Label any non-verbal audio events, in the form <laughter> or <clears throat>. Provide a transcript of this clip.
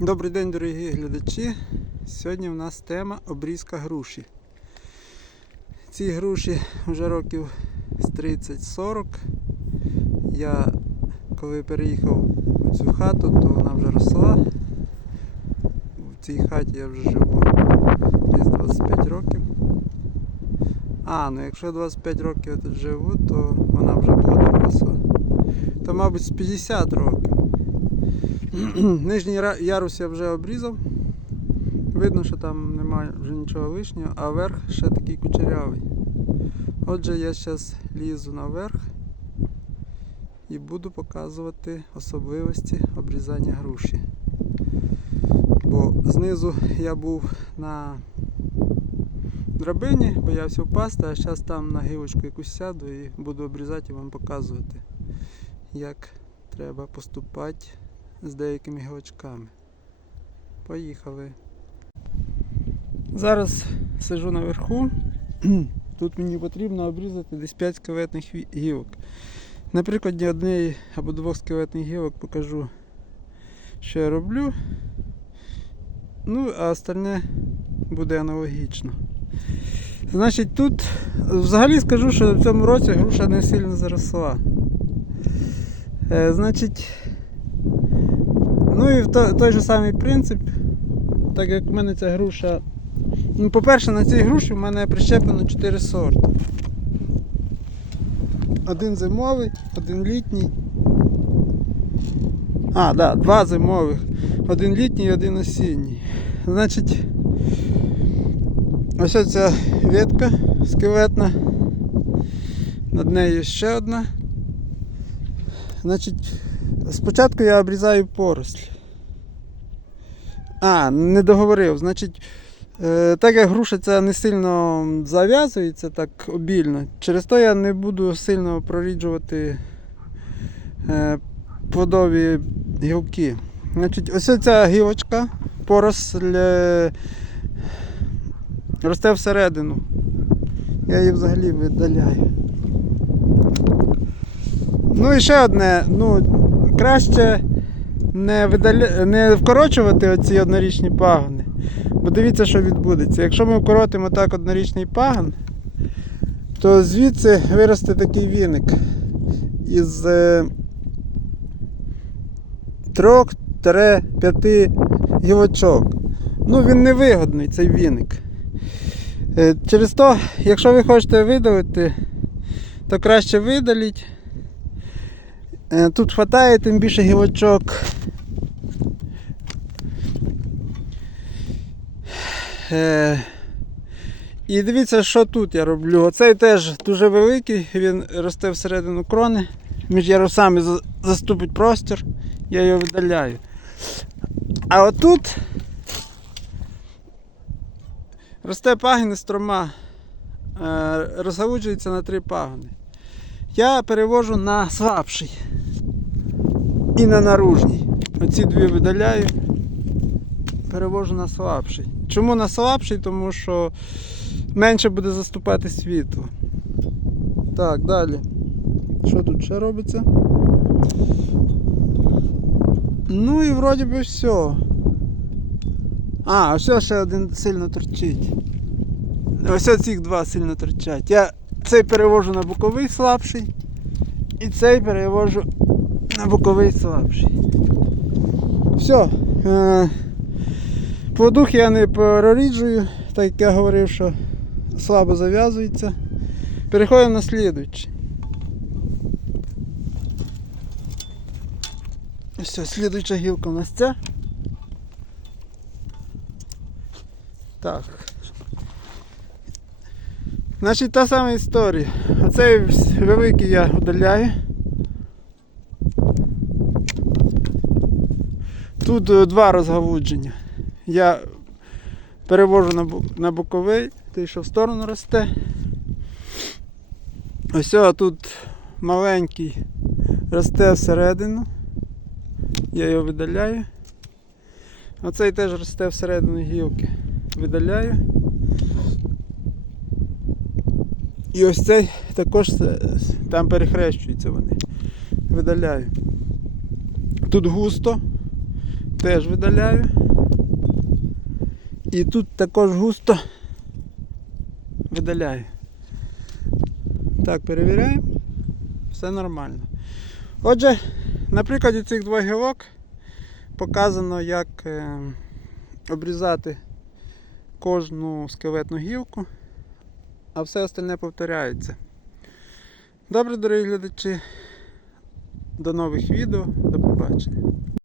Добрий день, дорогі глядачі. Сьогодні в нас тема обрізка груші. Ці груші вже років з 30-40. Я коли переїхав у цю хату, то вона вже росла. В цій хаті я вже живу десь 25 років. А, ну якщо 25 років я тут живу, то вона вже була доросла. То, мабуть, з 50 років. Нижній ярус я вже обрізав. Видно, що там немає вже нічого лишнього, а верх ще такий кучерявий. Отже, я зараз лізу наверх і буду показувати особливості обрізання груші. Бо знизу я був на драбині, боявся впасти, а зараз там на гілочку якусь сяду і буду обрізати і вам показувати, як треба поступати з деякими гілочками. Поїхали. Зараз сижу наверху. <clears throat> Тут мені потрібно обрізати десь 5 скелетних гілок. На прикладі однієї або двох скелетних гілок покажу, що я роблю. Ну, а остальне буде аналогічно. Значить, тут взагалі скажу, що в цьому році груша не сильно заросла. Е, значить, Ну і в то- той же самий принцип, так як в мене ця груша. Ну, по-перше, на цій груші в мене прищеплено 4 сорти. Один зимовий, один літній. А, да, два зимових. Один літній і один осінній. Значить, ось ця ветка скелетна. Над нею ще одна. Значить, Спочатку я обрізаю поросль. А, не договорив. Значить, е, так як груша ця не сильно зав'язується так обільно, через то я не буду сильно проріджувати е, плодові гілки. Значить, ось ця гілочка, поросль е, росте всередину. Я її взагалі видаляю. Ну і ще одне, ну, краще не, видаля... не вкорочувати оці однорічні пагони. Бо дивіться, що відбудеться. Якщо ми вкоротимо так однорічний пагон, то звідси виросте такий віник із е... 3-5 гілочок. Ну, він невигодний, цей віник. Е, Через то, якщо ви хочете видалити, то краще видаліть. Е, Тут вистачає тим більше гілочок. Е, І дивіться, що тут я роблю. Оцей теж дуже великий, він росте всередину крони. Між ярусами заступить простір, я його видаляю. А отут росте пагін строма, е, розгалуджується на три пагони. Я перевожу на слабший і на наружній. Оці дві видаляю, перевожу на слабший. Чому на слабший? Тому що менше буде заступати світло. Так, далі. Що тут ще робиться? Ну і вроді би все. А, ось ще один сильно торчить. Ось ці два сильно торчать. Я цей перевожу на боковий слабший. І цей перевожу на боковий слабший. Все. Е, Плодух я не проріджую, так як я говорив, що слабо зав'язується. Переходимо на слідуючий. Все, слідуюча гілка у нас ця. Так. Значить, та сама історія. Оцей великий я удаляю. Тут е, два розгавудження. Я перевожу на, бо- на боковий, той, що в сторону росте. Ось о, тут маленький росте всередину. Я його видаляю. Оцей теж росте всередину гілки. Видаляю. І ось цей також е, там перехрещуються вони. Видаляю. Тут густо. Теж видаляю. І тут також густо видаляю. Так, перевіряємо. Все нормально. Отже, на прикладі цих двох гілок показано, як е, обрізати кожну скелетну гілку, а все остальне повторяється. Добре, дорогі глядачі. До нових відео. До побачення.